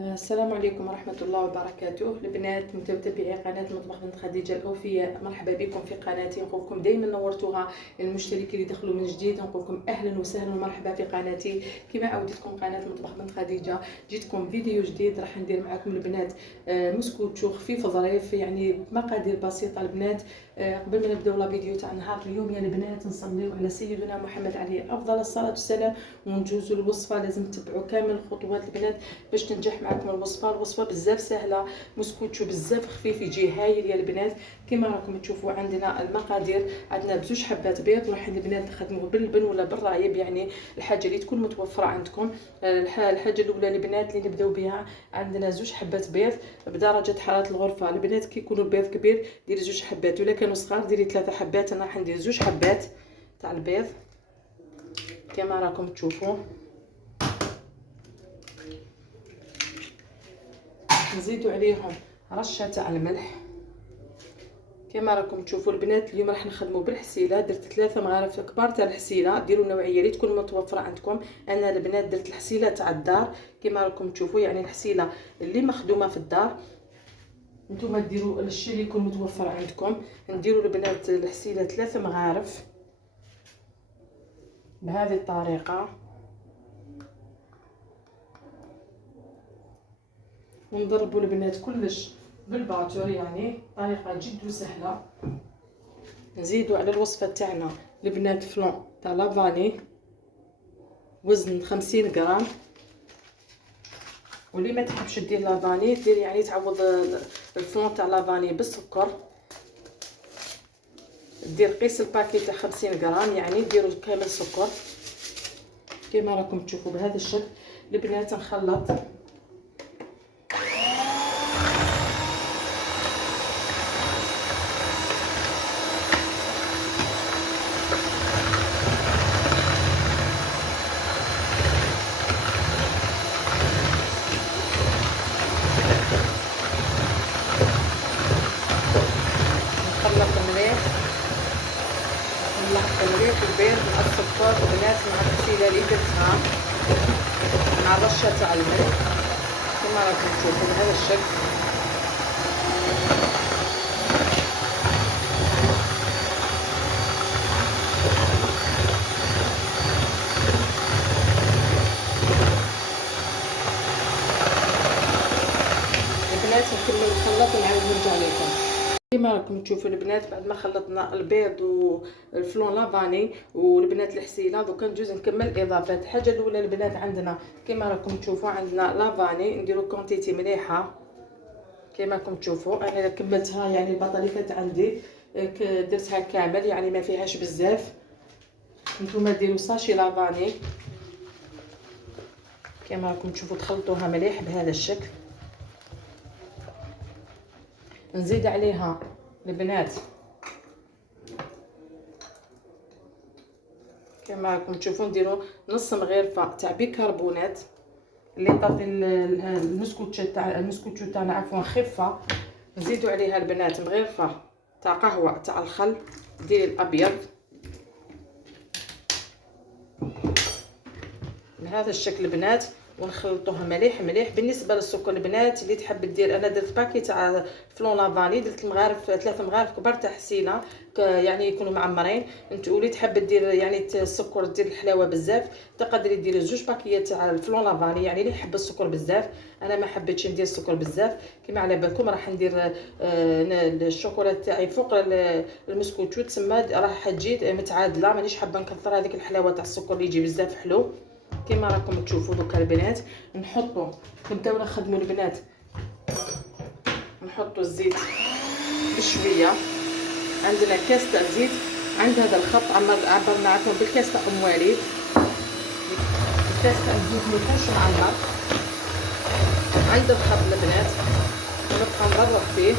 السلام عليكم ورحمة الله وبركاته. البنات متابعي قناة مطبخ بنت خديجة الأوفياء، مرحبا بكم في قناتي. نقولكم دائما نورتوها. المشتركين اللي دخلوا من جديد نقولكم أهلا وسهلا ومرحبا في قناتي. كما عودتكم قناة مطبخ بنت خديجة، جيتكم فيديو جديد. راح ندير معكم البنات مسكوتشو خفيف ظريف، يعني مقادير بسيطة البنات. قبل ما نبداو لا فيديو تاع نهار اليوم يا البنات، نصليو على سيدنا محمد عليه افضل الصلاه والسلام ونجوزوا الوصفه. لازم تتبعوا كامل الخطوات البنات باش تنجح معكم الوصفه. الوصفه بزاف سهله، مسكوتشو بزاف خفيف يجي هايل يا البنات. كما راكم تشوفوا عندنا المقادير، عندنا بزوج حبات بيض. وراح البنات نخدموه باللبن ولا بالرايب، يعني الحاجه اللي تكون متوفره عندكم. الحاجه الاولى البنات اللي نبداو بها، عندنا زوج حبات بيض بدرجه حراره الغرفه. البنات كي يكونوا البيض كبير ديري زوج حبات، ولا كانوا صغار ديري 3 حبات. انا راح ندير زوج حبات تاع البيض كما راكم تشوفوا. نزيدوا عليهم رشه تاع الملح كما راكم تشوفوا البنات. اليوم راح نخدموا بالحسيله، درت 3 مغارف كبار تاع الحسيله. ديروا النوعيه اللي تكون متوفره عندكم. انا البنات درت الحسيله تاع الدار كما راكم تشوفوا، يعني الحسيله اللي مخدومه في الدار. نتوما ديروا الشيء اللي يكون متوفر عندكم. نديروا البنات الحسيله 3 مغارف بهذه الطريقه، ونضربوا البنات كلش بالباتور، يعني طريقه جد سهله. نزيدوا على الوصفه تاعنا البنات فلون تاع لافاني وزن 50 غرام. واللي ما تحبش دير لافاني دير، يعني تعوض الفلون تاع لافاني بالسكر. دير قيس الباكي تاع 50 غرام، يعني ديروا كامل سكر كما راكم تشوفوا بهذا الشكل. البنات نخلط مليح البيض مع السكر وبنات مع الحسيله اللي درتها مع رشه تاع الملح كما راكم تشوفوا بهذا الشكل. البنات نكمل الخلط ونعاود نرجع لكم. كما راكم تشوفوا البنات، بعد ما خلطنا البيض والفلون لافاني والبنات الحسيله، دوكا ندوز نكمل الاضافات. الحاجه الاولى البنات عندنا كما راكم تشوفوا عندنا لافاني، نديرو كونتيتي مليحه كما راكم تشوفوا. انا كملتها، يعني البطريقات عندي درتها كامل، يعني ما فيهاش بزاف. نتوما ديروا ساشي لافاني كما راكم تشوفوا، تخلطوها مليح بهذا الشكل. نزيد عليها البنات كما راكم تشوفوا، نديروا نص مغرفه تاع بيكربونات اللي تعطي المسكوتشو تاعنا عفوا خفه. نزيدوا عليها البنات مغرفه تاع قهوه تاع الخل، ديري الابيض بهذا الشكل البنات، ونخلطوها مليح مليح. بالنسبه للسكر البنات اللي تحب دير، انا درت باكي تاع فلون لافاني، درت المغارف 3 مغارف كبار تاع حسيله يعني يكونوا معمرين. انت اللي تحب دير يعني السكر دير الحلاوه بزاف، تقدري ديري 2 باكيات تاع الفلون لافاني، يعني اللي يحب السكر بزاف. انا ما حبيتش ندير السكر بزاف كما على بالكم. راح ندير الشوكولاته تاعي فوق المسكوتشو، تسمى راح تجي متعادله. مانيش حابه نكثر هذيك الحلاوه تاع السكر اللي يجي بزاف حلو كما راكم تشوفوا. دوكا البنات نبداو نخدموا البنات. نحطوا الزيت بشويه، عندنا كاس تاع زيت. عند هذا الخط عبرنا عفوا بالكاس تاع ام وليد. الكاس تاع الزيت ما يكونش معمر. عند الخط البنات نبقى نضرب فيه،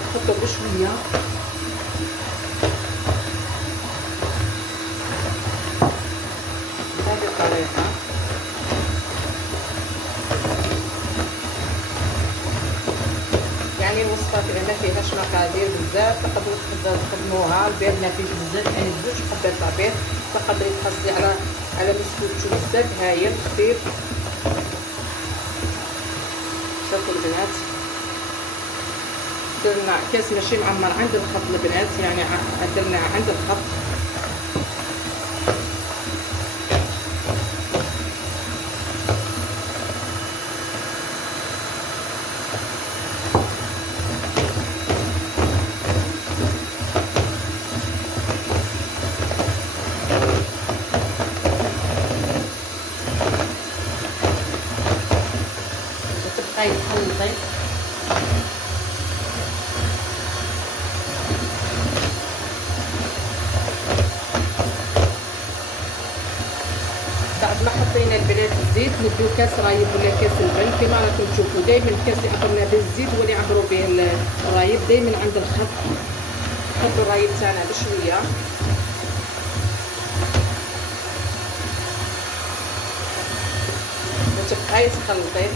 نحطوا بشويه بهذه الطريقه. يعني الوصفه ما فيهاش مقادير بزاف، تقدروا تخدموها. البيض ما فيش بزاف، يعني 2 حبات تاع بيض تقدري تحصلي على مسكوتشو بزاف هايل خفيف. شوفوا البنات درنا كاس ماشي معمر عند الخط البنات، يعني درنا عند الخط. وتبقاي تخلطي بعد ما حطينا البنات الزيت نديو كاس رايب ولا كاس البن كما راكم تشوفوا. دائما الكاس اللي عبرنا به الزيت هو اللي عبروا به الرايب. دائما عند الخط نحطوا الرايب تاعنا بشويه. وتبقاي تخلطي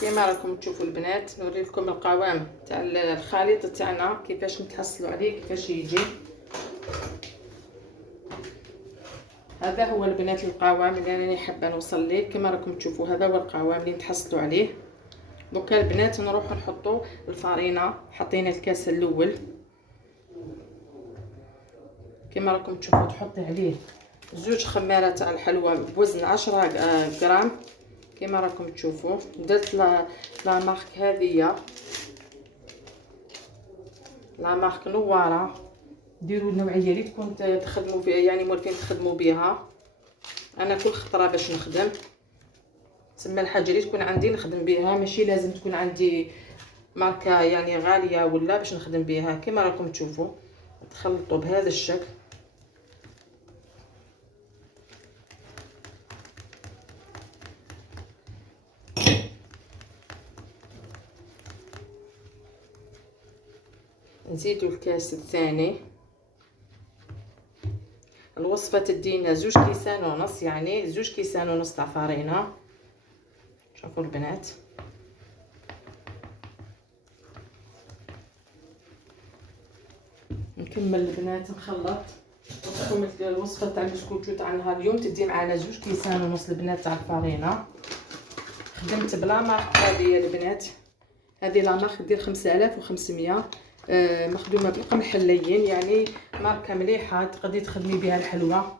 كما راكم تشوفوا البنات. نوري لكم القوام تاع الخليط تاعنا كيفاش نتحصلوا عليه كيفاش يجي. هذا هو البنات القوام اللي راني حابه نوصل ليه. كما راكم تشوفوا هذا هو القوام اللي نتحصلوا عليه. دوكا البنات نروحوا نحطوا الفرينه. حطينا الكاس الاول كما راكم تشوفوا. تحطي عليه زوج خمارات تاع الحلوى بوزن 10 غرام كما راكم تشوفوا. درت لا مارك هذه لا مارك نواره. ديروا النوعيه اللي تكون تخدموا فيها، يعني مولفين تخدموا بها. انا كل خطره باش نخدم تسمى الحاجه اللي تكون عندي نخدم بها، ماشي لازم تكون عندي ماركه يعني غاليه ولا باش نخدم بها. كما راكم تشوفوا تخلطوا بهذا الشكل. نزيدوا الكاس الثاني. الوصفه تدينا 2 كيسان ونص، يعني 2 كيسان ونص تاع فرينه. شوفوا البنات نكمل البنات نخلط. لكم الوصفه تاع البسكوت تاع نهار اليوم تدي معنا 2 كيسان ونص البنات تاع الفرينه. خدمت بلا مارك هذه البنات. هذه لا مارك دير 5500 مخدومه بالقمح اللين، يعني ماركه مليحه تقدري تخدمي بها الحلوى.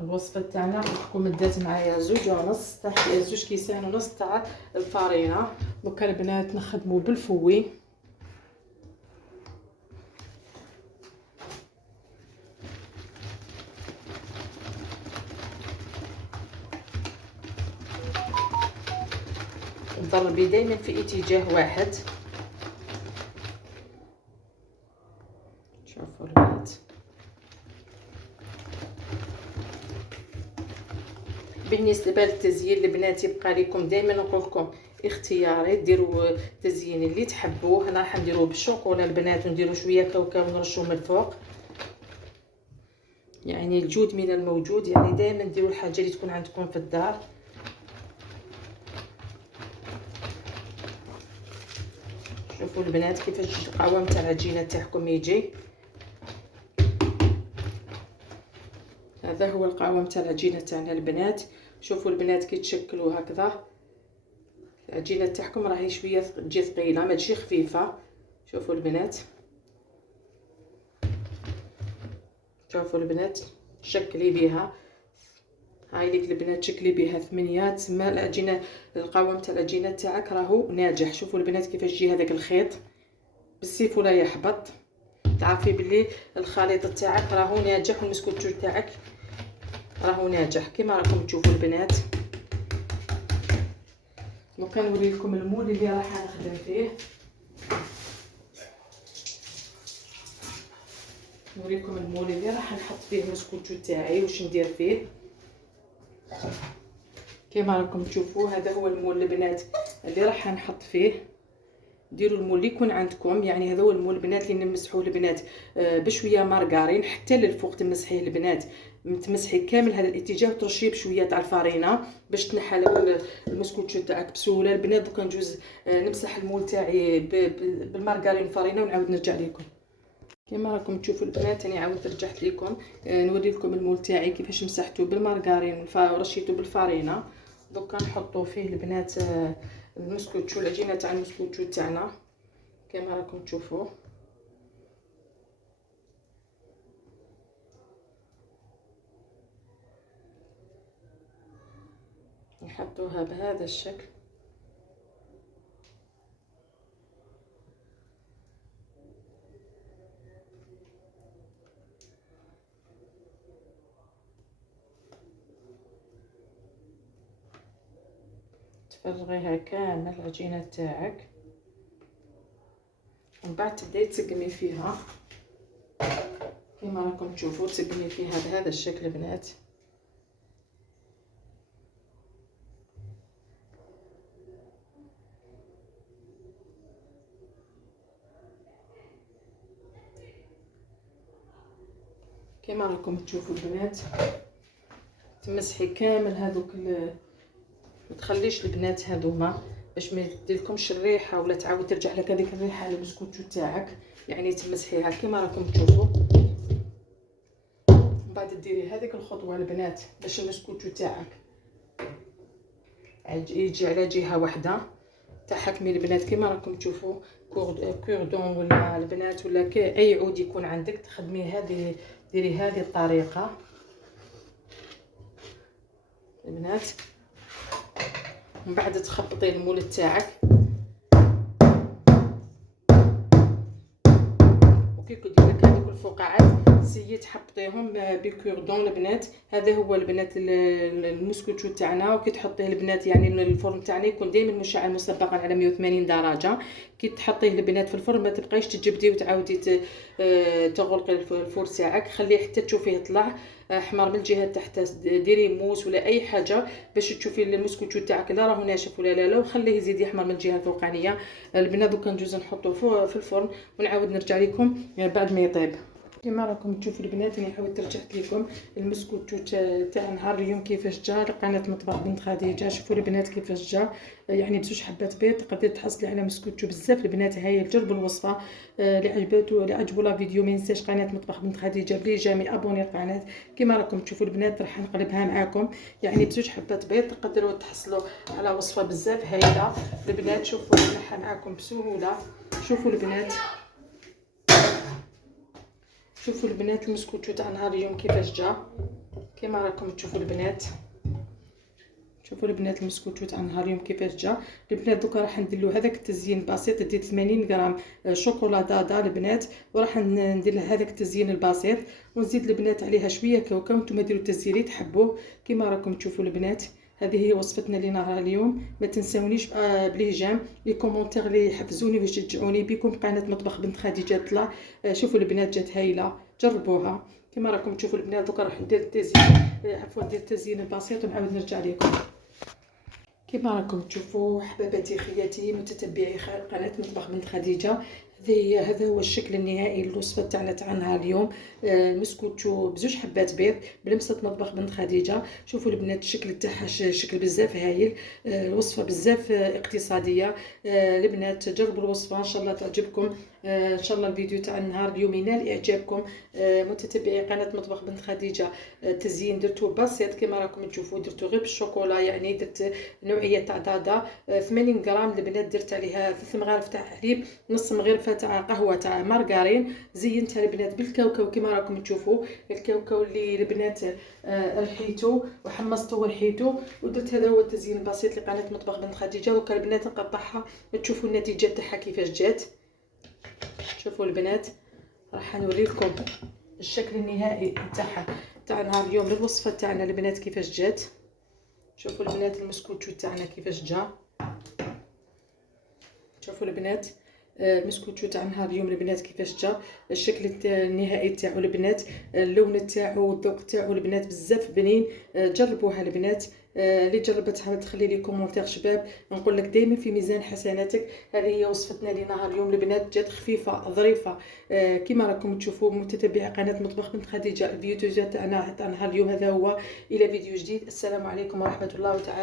الوصفه تاعنا راكم دات معايا 2.5 تاع 2 كيسان ونص تاع الفرينه. دوكا البنات نخدموا بالفوي. ضربي دائما في اتجاه واحد. شوفوا البنات بالنسبه للتزيين البنات يبقى لكم دائما نقول لكم اختياري. ديروا تزيين اللي تحبوه. انا راح نديروه بالشوكولا البنات ونديروا شويه كاوكاو ونرشوه من الفوق، يعني الجود من الموجود. يعني دائما ديروا الحاجه اللي تكون عندكم في الدار. شوفوا البنات كيفاش القوام تاع العجينه تاعكم يجي. هذا هو القوام تاع العجينه تاعنا البنات. شوفوا البنات كي تشكلوا هكذا العجينه تاعكم راهي شويه تجي ثقيله ما تجي خفيفه. شوفوا البنات شوفوا البنات شكلي بها. هاي ليك البنات شكلي بها 8 تسمى العجينه. القوام تاع العجينه تاعك راهو ناجح. شوفوا البنات كيفاش يجي هذاك الخيط بالسيف ولا يحبط. تعرفي بلي الخليط تاعك راهو ناجح والمسكوتو تاعك راهو ناجح كما راكم تشوفوا البنات. دوكا نوري لكم المول اللي راح نخدم فيه. نوريكم المول اللي راح نحط فيه المسكوتو تاعي واش ندير فيه. كما راكم تشوفوا هذا هو المول البنات اللي راح نحط فيه. ديروا المول اللي يكون عندكم، يعني هذا هو المول البنات اللي نمسحوه البنات بشويه مارغرين حتى للفوق، تمسحيه البنات تمسحي كامل هذا الاتجاه وترشيه بشويه تاع الفارينه باش تنحى لك المسكوتشو تاعك بسهوله البنات. دوكا ندوز نمسح المول تاعي بالمارغرين فرينه ونعاود نرجع لكم. كما راكم تشوفوا البنات انا عاودت رجعت لكم نوري لكم المول تاعي كيفاش مسحته بالمارغرين ورشيته بالفارينه. دوكا نحطوا فيه البنات المسكوتشو، العجينه تاع المسكوتشو تاعنا كما راكم تشوفوا. نحطوها بهذا الشكل. تفرغيها كامل العجينه تاعك ومن بعد تبداي تسقمي فيها كما راكم تشوفوا، تسقمي فيها بهذا الشكل بنات. كما راكم تشوفوا البنات تمسحي كامل هذوك ما تخليش البنات هذوما باش ما يديرلكمش الريحه ولا تعاود ترجع لك هذيك الريحه على البسكوتشو تاعك، يعني تمسحيها كما راكم تشوفوا. من بعد ديري هذيك الخطوه البنات باش البسكوتشو تاعك يجي على جهه واحده. تحكمي البنات كما راكم تشوفوا كوردون ولا البنات ولا اي عود يكون عندك تخدمي هذه، ديري هذه الطريقه البنات. من بعد تخبطي المول تاعك وكي دير لك هذوك الفقاعات سيي تحطيهم بكوردون البنات. هذا هو البنات المسكوتشو تاعنا. وكي تحطيه البنات يعني الفرن تاعنا يكون دائما مشعل مسبقا على 180 درجه. كي تحطيه البنات في الفرن ما تبقايش تجبدي وتعاودي تغلقي الفرن تاعك، خليه حتى تشوفيه طلع احمر من الجهه تحت. ديري موس ولا اي حاجه باش تشوفي المسكوتشو تاعك لا راهو ناشف ولا لا، وخليه يزيد يحمر من الجهه الفوقانيه البنات. دوكا ندوز نحطوه في الفرن ونعاود نرجع لكم يعني بعد ما يطيب. كما راكم تشوفوا البنات انا عاودت رجعت لكم المسكوتشو تاع نهار اليوم كيفاش جا لقناه مطبخ بنت خديجه. شوفوا البنات كيفاش جا، يعني بزوج حبات بيض تقدري تحصلي على مسكوتشو بزاف البنات. هاي جربوا الوصفه اللي عجباتو اللي عجبوا لا فيديو ما ينساش قناه مطبخ بنت خديجه بلي جامي ابوني القناه. كما راكم تشوفوا البنات راح نقلبها معاكم، يعني بزوج حبات بيض تقدروا تحصلوا على وصفه بزاف هايله البنات. شوفوا نحها معاكم بسهوله. شوفوا البنات، شوفوا البنات المسكوتشو تاع نهار اليوم كيفاش جا. كما راكم تشوفوا البنات، شوفوا البنات المسكوتشو تاع نهار اليوم كيفاش جا البنات. دوكا راح ندير له هذاك التزيين بسيط. ديت 80 غرام شوكولا دادا البنات وراح ندير له هذاك التزيين البسيط ونزيد البنات عليها شويه كاوكاو. نتوما ديروا التزيين اللي تحبوه. كما راكم تشوفوا البنات هذه هي وصفتنا لنهار اليوم. ما تنساونيش بلي جيم لي كومونتير اللي يحفزوني ويشجعوني بكم قناه مطبخ بنت خديجه طلع. شوفوا البنات جات هايله، جربوها. كما راكم تشوفوا البنات دوكا راح ندير التزيين عفوا ندير التزيين البسيط ونعاود نرجع لكم. كما راكم تشوفوا حباباتي خياتي متتبعي قناه مطبخ بنت خديجه، هذا هو الشكل النهائي للوصفه تاعنا تاع نهار اليوم. مسكوتشو بزوج حبات بيض بلمسه مطبخ بنت خديجه. شوفوا البنات الشكل تاعها شكل بزاف هايل. الوصفه بزاف اقتصاديه البنات. جربوا الوصفه ان شاء الله تعجبكم. ان شاء الله الفيديو تاع النهار اليوم ينال اعجابكم متتبعي قناه مطبخ بنت خديجه. التزيين درتو بسيط كما راكم تشوفوا، درتو غير بالشوكولا، يعني درت نوعيه تاع دادا 80 غرام البنات. درت عليها 3 مغارف تاع حليب، نص مغرفه تاع قهوه تاع مارغرين. زينتها البنات بالكاوكاو كما راكم تشوفوا، الكاوكاو اللي البنات رحيتو وحمصته ورحيتو. ودرت هذا هو التزيين البسيط لقناه مطبخ بنت خديجه. دوكا البنات نقطعها تشوفوا النتيجه تاعها كيفاش جات. شوفوا البنات راح نوري لكم الشكل النهائي تاعها تاع نهار اليوم للوصفه تاعنا البنات كيفاش جات. شوفوا البنات المسكوتشو تاعنا كيفاش جا. شوفوا البنات المسكوتشو تاع نهار اليوم البنات كيفاش جا الشكل النهائي تاعو البنات، اللون تاعو والذوق تاعو البنات بزاف بنين. جربوها البنات. اللي جربتها تخلي لي كومونتير شباب، نقول لك دائما في ميزان حسناتك. هذه هي وصفتنا لنهار اليوم البنات، جات خفيفه ظريفه. كما راكم تشوفوا متتبعي قناه مطبخ بنت خديجه، الفيديو تاعنا تاع نهار اليوم هذا هو. الى فيديو جديد، السلام عليكم ورحمه الله تعالى.